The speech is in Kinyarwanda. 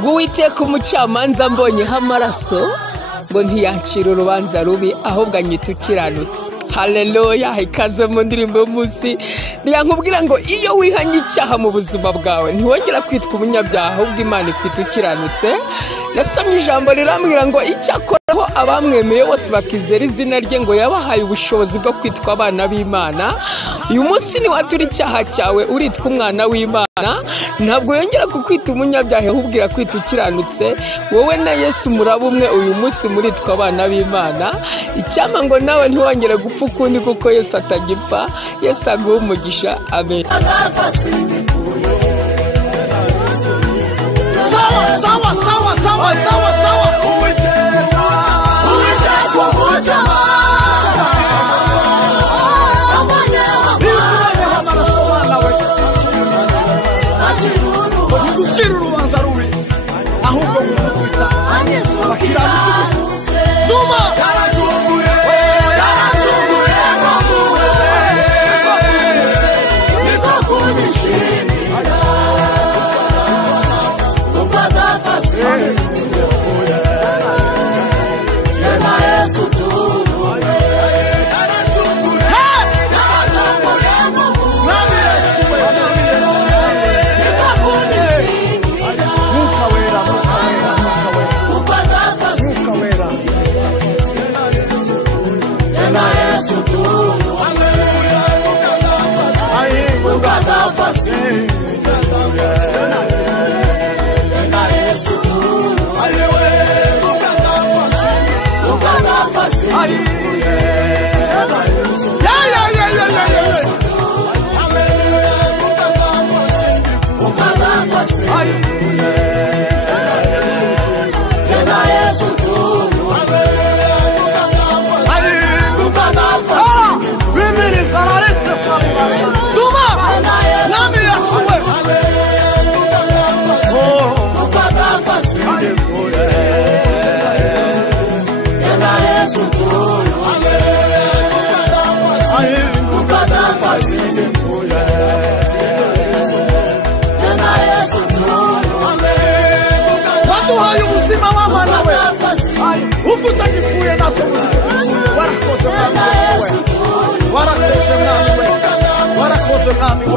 ngo Uwiteka umucamanza mbonyeho amaraso ngo ntiyancira urubanza rubi ahubwo anyita ukiranutse. Haleluya. Ikaze mu ndirimbo y'umunsi ntiyankubwira ngo iyo wihanye icyaha mu buzima bwawe ntiwongera kwitwa umunyabyaha ahubwo Imana ikwita ukiranutse. Nasomye ijambo rirambwira ngo icyakoraho abamwemeye bose bakizera izina rye ngo yabahaye ubushobozi bwo kwitwa abana b'Imana. Uyu munsi niwatura icyaha cyawe uritwa umwana w'Imana, ntabwo yongera kukwita umunyabyaha ahubwo irakwita ukiranutse. Wowe na Yesu muraba umwe, uyu munsi muritwa abana b'Imana. Icyampa ngo nawe ntiwongere gupfa ukundi kuko Yesu atagipfa. Yesu aguhe umugisha. Amen. Warakoze mwami we